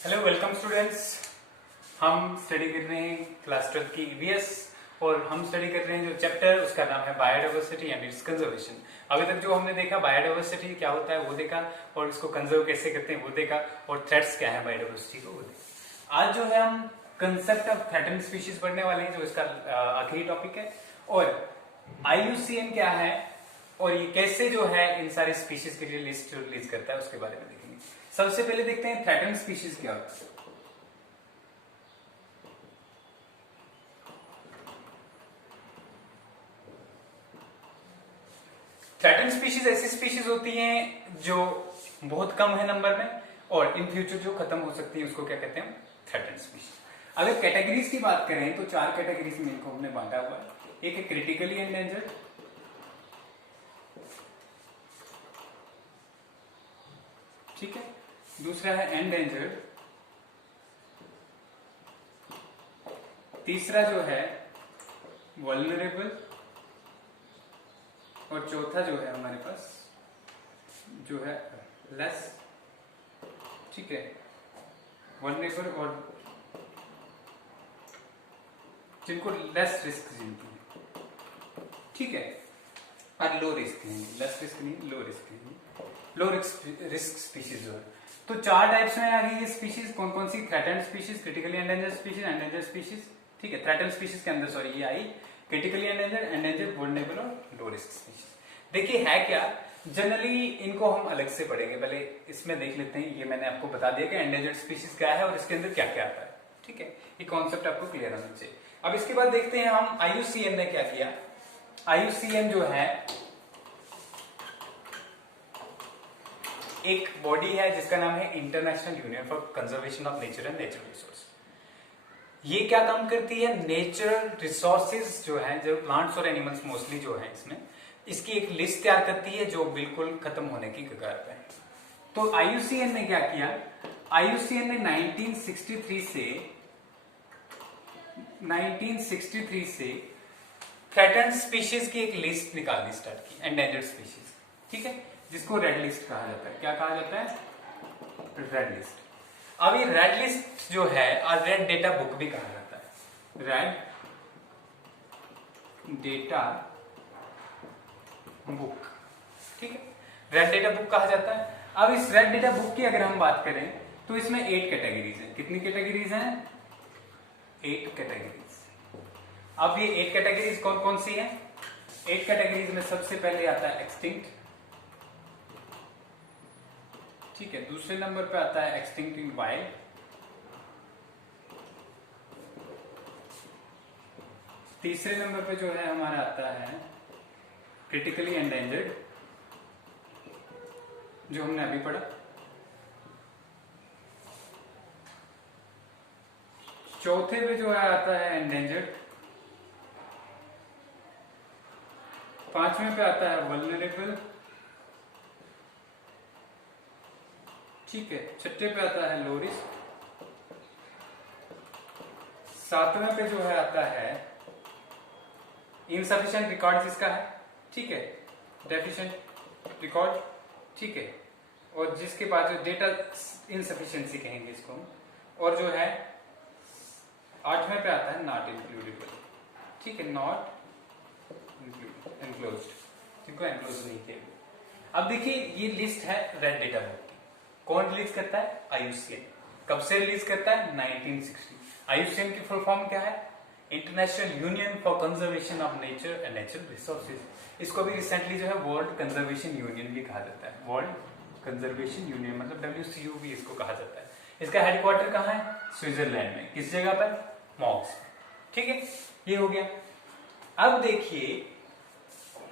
Hello welcome students. हम study कर रहे हैं क्लास 12 की ईवीएस और हम स्टडी कर रहे हैं जो चैप्टर उसका नाम है बायोडाइवर्सिटी एंड इट्स कंजर्वेशन। अभी तक जो हमने देखा बायोडाइवर्सिटी क्या होता है वो देखा और इसको कंजर्व कैसे करते हैं वो देखा और थ्रेट्स क्या है बायोडाइवर्सिटी को वो देखा। आज जो है हम कंसेप्ट ऑफ थ्रेटेंड स्पीशीज पढ़ने वाले हैं जो इसका आखिरी टॉपिक है और IUCN क्या है और ये कैसे जो है इन सारे स्पीशीज के लिए लिस्ट रिलीज करता है उसके बारे में देखेंगे। सबसे पहले देखते हैं थ्रेटेंड स्पीशीज क्या होता है। थ्रेटेंड स्पीशीज ऐसी स्पीशीज होती हैं जो बहुत कम है नंबर में और इन फ्यूचर जो खत्म हो सकती है उसको क्या कहते हैं, थ्रेटेंड स्पीशीज। अगर कैटेगरीज की बात करें तो चार कैटेगरीज में इनको हमने बांटा हुआ है। एक है क्रिटिकली एंडेंजर्ड, ठीक है, दूसरा है एंडेंजर्ड, तीसरा जो है वल्नरेबल और चौथा जो है हमारे पास जो है लेस, ठीक है, वल्नरेबल और जिनको लेस रिस्क जिनकी है, ठीक है, और लो रिस्क नहीं, लेस रिस्क नहीं, लो रिस्क नहीं, लो रिस्क स्पीशीज जो है। तो चार टाइप्स में आ गई ये स्पीशीज। कौन कौन सी? Threatened species, critically endangered species, endangered species, ठीक है। थ्रेटेंड स्पीशीज के अंदर सॉरी ये आई क्रिटिकली एंडेंजर्ड, एंडेंजर्ड, वल्नरेबल और लो रिस्क स्पीशीज। देखिए है क्या, जनरली इनको हम अलग से पढ़ेंगे। पहले इसमें देख लेते हैं, ये मैंने आपको बता दिया कि एंडेंजर्ड स्पीशीज क्या है और इसके अंदर क्या क्या आता है, ठीक है। ये कॉन्सेप्ट आपको क्लियर होना चाहिए। अब इसके बाद देखते हैं हम IUCN ने क्या किया। IUCN जो है एक बॉडी है जिसका नाम है international union for conservation of nature and natural resource. ये क्या काम करती है, नेचुरल रिसोर्सेज जो है, जो प्लांट्स और एनिमल्स मोस्टली जो है, इसमें इसकी एक लिस्ट तैयार करती है जो बिल्कुल खत्म होने की कगार पे है। तो IUCN ने क्या किया, IUCN ने 1963 से थ्रेटेंड स्पीशीज की एक लिस्ट निकालनी स्टार्ट की, एंडेंजर्ड स्पीशीज, ठीक है, जिसको रेड लिस्ट कहा जाता है। क्या कहा जाता है? Red list. अब ये रेड लिस्ट जो है और रेड डेटा बुक भी कहा जाता है, रेड डेटा बुक, ठीक है, रेड डेटा बुक कहा जाता है। अब इस रेड डेटा बुक की अगर हम बात करें तो इसमें 8 कैटेगरीज हैं। कितनी कैटेगरीज हैं? 8 कैटेगरीज। अब ये 8 कैटेगरीज कौन कौन सी हैं? 8 कैटेगरीज में सबसे पहले आता है एक्सटिंक्ट, ठीक है, दूसरे नंबर पे आता है एक्सटिंक्ट इन वाइल्ड, तीसरे नंबर पे जो है हमारा आता है क्रिटिकली एंडेंजर्ड जो हमने अभी पढ़ा, चौथे पे जो है आता है एंडेंजर्ड, पांचवें पे आता है वल्नरेबल, ठीक है, छठे पे आता है लो रिस्क, सातवें पे जो है आता है इनसफिशिएंट रिकॉर्ड जिसका है, ठीक है, डेफिशिएंट रिकॉर्ड, ठीक है, और जिसके बाद जो डेटा इनसफिशिएंसी कहेंगे इसको, और जो है आठवें पे आता है नॉट इंक्लूडेबल, ठीक है, नॉट एनक्लोज्ड, जिनको एनक्लोज नहीं किया। अब देखिए ये लिस्ट है रेड डेटा बुक की। कौन रिलीज करता है? IUCN। कब से रिलीज करता है? 1960। IUCN की फुल फॉर्म क्या है? International union for conservation of nature and natural resources. इसको भी रिसेंटली जो है वर्ल्ड कंजर्वेशन यूनियन भी कहा जाता है। वर्ल्ड कंजर्वेशन यूनियन मतलब WCU भी इसको कहा जाता है। इसका हेडक्वार्टर कहाँ है? स्विट्जरलैंड में। किस जगह पर? मॉक्स, ठीक है, ये हो गया। अब देखिए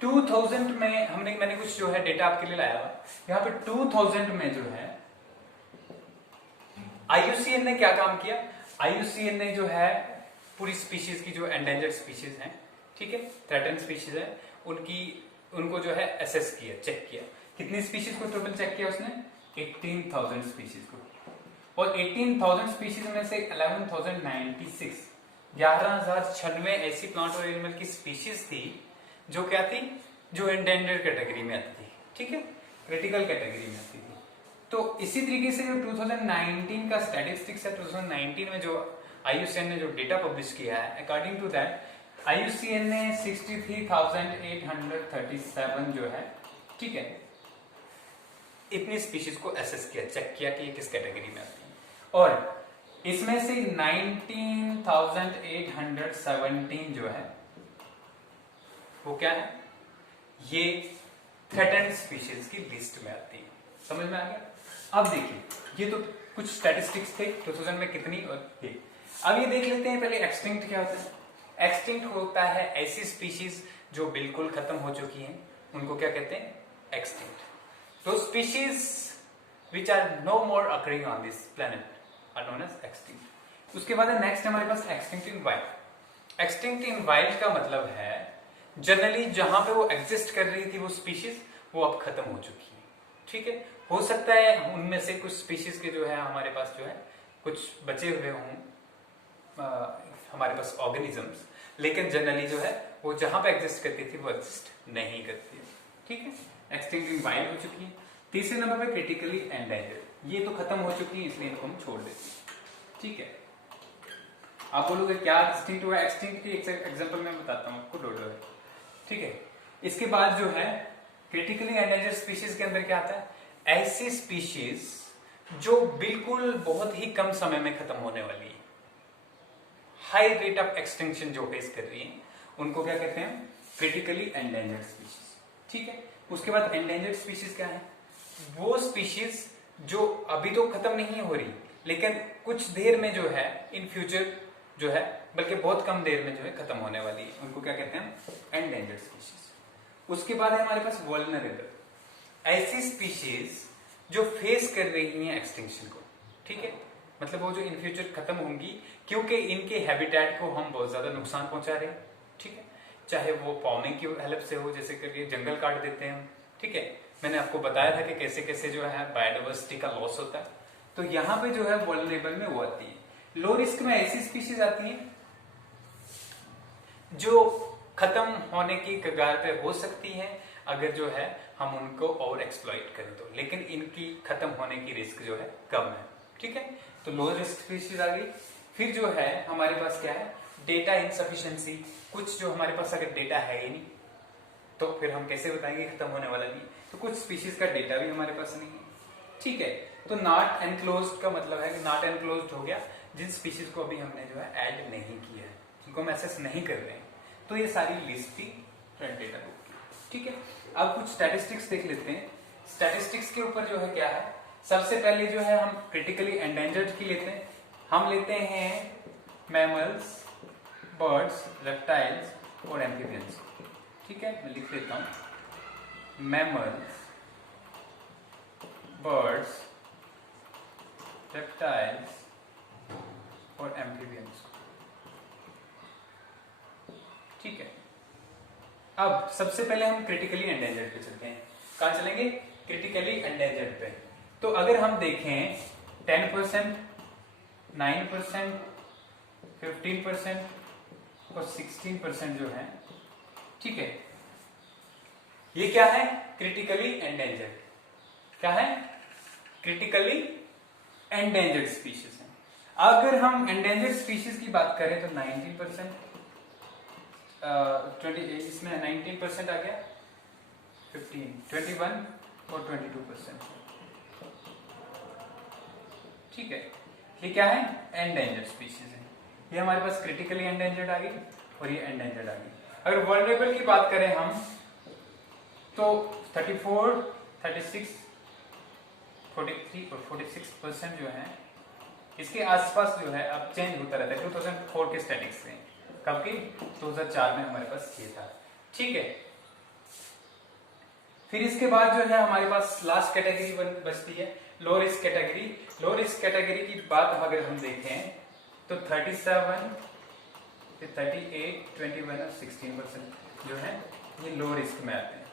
2000 में मैंने कुछ जो है डेटा आपके लिए लाया हुआ। यहाँ पे 2000 में जो है IUCN ने क्या काम किया, IUCN ने जो है पूरी स्पीशीज की जो एंडेंजर्ड स्पीशीज हैं, ठीक है, थ्रेटेंड स्पीशीज है, उनको जो है एसेस किया, चेक किया। कितनी स्पीशीज को टोटल चेक किया उसने? 18,000 स्पीशीज को। और 18,000 स्पीशीज में से 11,096 ऐसी प्लांट और एनिमल की स्पीशीज थी जो क्या थी, जो एंडेंजर्ड कैटेगरी में आती थी, ठीक है, क्रिटिकल कैटेगरी में आती थी। तो इसी तरीके से जो 2019 का स्टैटिस्टिक्स है, 2019 में जो IUCN ने जो डेटा पब्लिश किया है, अकॉर्डिंग टू दैट IUCN ने 63,837 जो है, ठीक है, इतनी स्पीशीज को एसेस किया, चेक किया कि ये किस कैटेगरी में आती है, और इसमें से 19,817 जो है वो क्या है, ये थ्रेटेंड स्पीशीज की लिस्ट में आती है। समझ में आ गया? अब देखिए, ये तो कुछ स्टैटिस्टिक्स थे 2000 में कितनी, और ये अब ये देख लेते हैं पहले एक्सटिंक्ट क्या होता है। एक्सटिंक्ट होता है ऐसी स्पीशीज जो बिल्कुल खत्म हो चुकी हैं, उनको क्या कहते हैं, एक्सटिंक्ट। तो species which are no more occurring on this planet are known as extinct. उसके बाद नेक्स्ट हमारे पास extinct in wild. Extinct in wild का मतलब है जनरली जहां पे वो एग्जिस्ट कर रही थी वो स्पीशीज, वो अब खत्म हो चुकी है, ठीक है। हो सकता है उनमें से कुछ स्पीशीज के जो है हमारे पास जो है कुछ बचे हुए हों हमारे पास ऑर्गेनिजम्स, लेकिन जनरली जो है वो जहां पे एग्जिस्ट करती थी वो एग्जिस्ट नहीं करती है, ठीक है। एक्सटिंक्ट इन वाइल्ड हो चुकी है। तीसरे नंबर पे क्रिटिकली एंडेंजर्ड, ये तो खत्म हो चुकी है इसलिए इनको हम छोड़ देते हैं, ठीक है। आप बोलोगे क्या एक्सटिंक्ट हुआ, एक्सटिंक्ट की एग्जांपल मैं बताता हूँ आपको, डोडो है, ठीक है। इसके बाद जो है क्रिटिकली एंडेंजर्ड स्पीशीज के अंदर क्या आता है, ऐसी स्पीशीज जो बिल्कुल बहुत ही कम समय में खत्म होने वाली है, हाई रेट ऑफ एक्सटिंक्शन जो फेस कर रही है, उनको क्या कहते हैं, क्रिटिकली एंडेंजर्ड स्पीशीज, ठीक है। उसके बाद एंडेंजर्ड स्पीशीज क्या है, वो स्पीशीज जो अभी तो खत्म नहीं हो रही लेकिन कुछ देर में जो है इन फ्यूचर जो है, बल्कि बहुत कम देर में जो है खत्म होने वाली है, उनको क्या कहते हैं, एंडेंजर्ड स्पीशीज। उसके बाद है हमारे पास वल्नरेबल, ऐसी स्पीशीज जो फेस कर रही हैं एक्सटिंक्शन को, ठीक है, मतलब वो जो इन फ्यूचर खत्म होंगी क्योंकि इनके हैबिटेट को हम बहुत ज्यादा नुकसान पहुंचा रहे हैं, ठीक है। चाहे वो फार्मिंग की हेल्प से हो, जैसे करके जंगल काट देते हैं हम, ठीक है। मैंने आपको बताया था कि कैसे कैसे जो है बायोडाइवर्सिटी का लॉस होता है, तो यहाँ पे जो है वल्नरेबल में वो आती है। लो रिस्क में ऐसी स्पीशीज आती है जो खत्म होने की कगार पे हो सकती है अगर जो है हम उनको ओवर एक्सप्लॉइट करें तो, लेकिन इनकी खत्म होने की रिस्क जो है कम है, ठीक है। तो लो रिस्क स्पीशीज आ गई। फिर जो है हमारे पास क्या है, डेटा इनसफिशिएंसी, कुछ जो हमारे पास अगर डेटा है ही नहीं तो फिर हम कैसे बताएंगे खत्म होने वाला नहीं, तो कुछ स्पीशीज का डेटा भी हमारे पास नहीं है, ठीक है। तो नॉट एनक्लोज्ड का मतलब है कि नॉट एनक्लोज्ड हो गया जिन स्पीशीज को अभी हमने जो है ऐड नहीं किया है, जिनको हम एसेस नहीं कर रहे हैं, तो ये सारी लिस्ट थी फ्रंट डेटा बुक की, ठीक है। अब कुछ स्टैटिस्टिक्स देख लेते हैं। स्टैटिस्टिक्स के ऊपर जो है क्या है, सबसे पहले जो है हम क्रिटिकली एंडेंजर्ड की लेते हैं। हम लेते हैं मैमल्स, बर्ड्स, रेप्टाइल्स और एम्फीबियंस, ठीक है। मैं लिख लेता हूं, मैमल्स, बर्ड्स, रेप्टाइल्स और एम्फीबियंस, ठीक है। अब सबसे पहले हम क्रिटिकली एंडेंजर्ड पे चलते हैं। कहां चलेंगे, क्रिटिकली एंडेंजर्ड पे। तो अगर हम देखें 10%, 9%, 15% और 16% जो है, ठीक है, ये क्या है, क्रिटिकली एंडेंजर्ड। क्या है, क्रिटिकली एंडेंजर्ड स्पीशीज है। अगर हम एंडेंजर्ड स्पीशीज की बात करें तो 19%, 20, इसमें 19% आ गया, 15, 21 और 22%, ठीक है। ये क्या है, एंडेंजर्ड स्पीशीज है। ये हमारे पास क्रिटिकली एंडेंजर्ड आ गई और ये एंडेंजर्ड आ गई। अगर वल्नरेबल की बात करें हम तो 34, 36, 43 और 46% जो है इसके आसपास जो है अब चेंज होता रहता है। 2004 के स्टैटिक्स से, कब की, 2004 में हमारे पास ये था, ठीक है। फिर इसके बाद जो है हमारे पास लास्ट कैटेगरी बचती है, low risk category. Low risk category की बात अगर हम देखें तो 37, 38, 21 और 16% जो है ये लो रिस्क में आते हैं,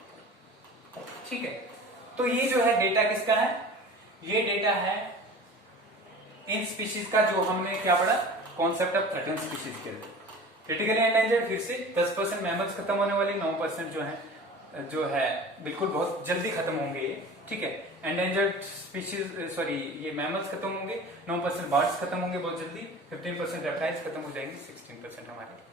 ठीक है। तो ये जो है डेटा किसका है, ये डेटा है इन स्पीशीज का जो हमने क्या पढ़ा, कॉन्सेप्ट ऑफ थ्रेटेंड स्पीशीज के। क्रिटिकली एंडेंजर्ड फिर से 10% मैमल्स खत्म होने वाली, 9% जो है जो है बिल्कुल बहुत जल्दी खत्म होंगे ये, ठीक है। एंडेंजर्ड स्पीशीज सॉरी ये मैमल्स खत्म होंगे, 9% बर्ड्स खत्म होंगे बहुत जल्दी, 15% रेप्टाइल्स खत्म हो जाएंगे, 16% हमारे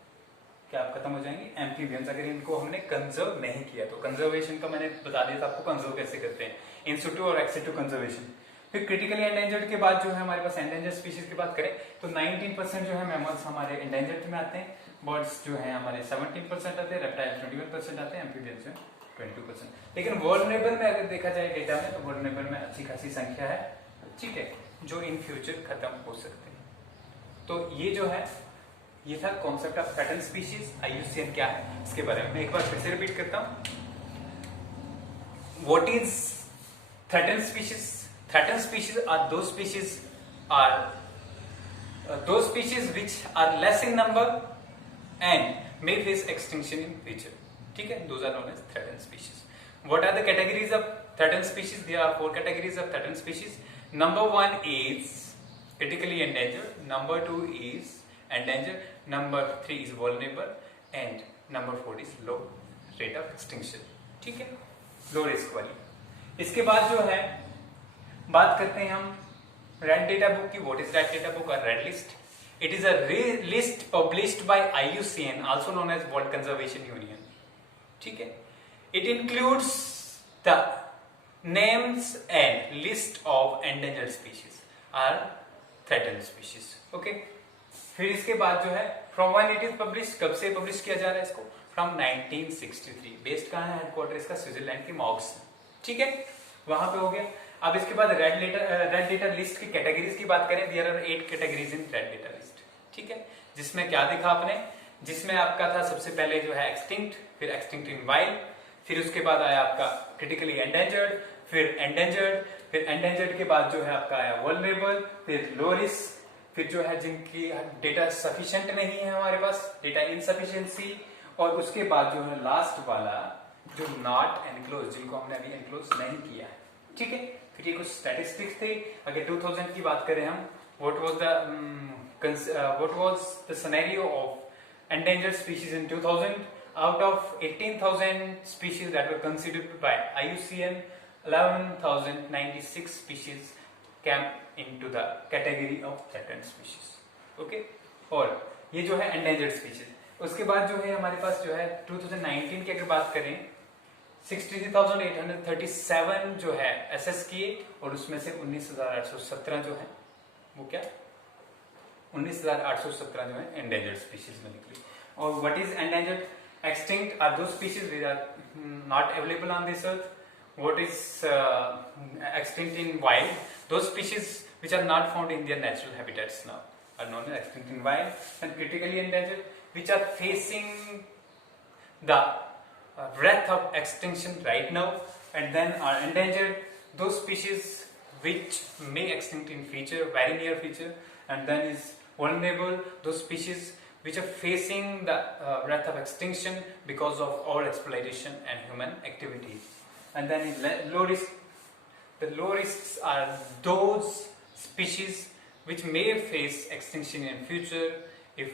क्या खत्म हो जाएंगे एम्फीबियंस, अगर इनको हमने कंजर्व नहीं किया तो। कंजर्वेशन का मैंने बता दिया था आपको, कंजर्व कैसे करते हैं, इन सिटू और एक्स सिटू कंजर्वेशन। फिर क्रिटिकली एंडेंजर्ड के बाद जो है हमारे पास एंडेंजर्ड स्पीशीज की बात करें तो 19% जो है मैमल्स हमारे एंडेंजर्ड में आते हैं, बर्ड्स जो है हमारे 17% आते हैं, रेप्टाइल 21% आते हैं, एम्फीबियंस में 22%। लेकिन वल्नरेबल में अगर देखा जाए डेटा में तो वल्नरेबल में अच्छी खासी संख्या है, ठीक है, जो इन फ्यूचर खत्म हो सकते हैं। तो ये जो है ये था concept of threaten species, IUCN क्या है इसके बारे में एक बार फिर से रिपीट करता हूं। What is threaten species? Threaten species are दो species which are less in number and may face extinction in future, ठीक है, those are known as threatened species. What are the categories of threatened species? There are 4 categories of threatened species. Number 1 is critically endangered, number 2 is endangered, number 3 is vulnerable and number 4 is low rate of extinction, ठीक है, low risk वाली। इसके बाद जो है बात करते हैं हम रेड डेटा बुक की। What is red data book और red list? It is a list published by IUCN, also known as world conservation union, ठीक है। It includes the names and list of endangered species are threatened species, okay. फिर इसके बाद जो है from when it is publish, कब से publish किया जा रहा है इसको? फ्रॉम 1963। बेस्ड कहां है? हेडक्वार्टर इसका स्विट्जरलैंड के मॉक्स, ठीक है, वहां पे हो गया। अब इसके बाद रेड डेटा लिस्ट की कैटेगरीज की बात करें, there are 8 categories in red data list, ठीक है, जिसमें क्या देखा आपने, जिसमें आपका था सबसे पहले जो है एक्सटिंक्ट, फिर एक्सटिंक्ट इन वाइल्ड, फिर उसके बाद आया आपका क्रिटिकली एंडेंजर्ड, फिर एंडेंजर्ड, फिर एंडेंजर्ड के बाद जो है आपका आया वल्नरेबल, फिर लो रिस्क, फिर जो है जिनकी डेटा सफिशिएंट नहीं है हमारे पास, डेटा इनसफिशिएंसी, और उसके बाद जो है लास्ट वाला जो नॉट एनक्लोज, जिनको हमने अभी एनक्लोज नहीं किया है, ठीक है। फिर ये कुछ स्टैटिस्टिक्स थे। अगर 2000 की बात करें हम, what was the scenario of endangered species in 2000? Out of 18,000 species that were considered bye IUCN, 11,096 species came into the category of threatened species, okay। और ये जो है endangered species। उसके बाद जो है हमारे पास जो है 2019 की अगर बात करें, 63,837 जो है असेस किए, और उसमें से 19,817 जो है वो क्या, 19,817 जो है endangered species में निकली। और what is endangered? Extinct are those species which are not available on this earth. What is extinct in wild? Those species which are not found in their natural habitats now are known as extinct in wild. And critically endangered, which are facing the wrath of extinction right now, and then are endangered, those species which may extinct in future, very near future, and then is vulnerable, those species which are facing the wrath of extinction because of our exploitation and human activities. And then is low risk. The low risks are those species which may face extinction in future if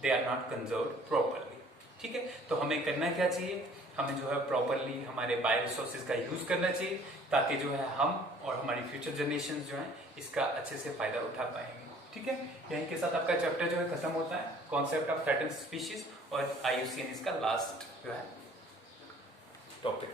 they are not conserved properly, ठीक है। तो हमें करना क्या चाहिए? हमें जो है प्रॉपरली हमारे बायो रिसोर्सेज का यूज करना चाहिए, ताकि जो है हम और हमारी फ्यूचर जनरेशन जो है इसका अच्छे से फायदा उठा पाएंगे, ठीक है। यहीं के साथ आपका चैप्टर जो है खत्म होता है, कॉन्सेप्ट ऑफ थ्रेटेंड स्पीशीज, और IUCN इसका लास्ट जो है टॉपिक।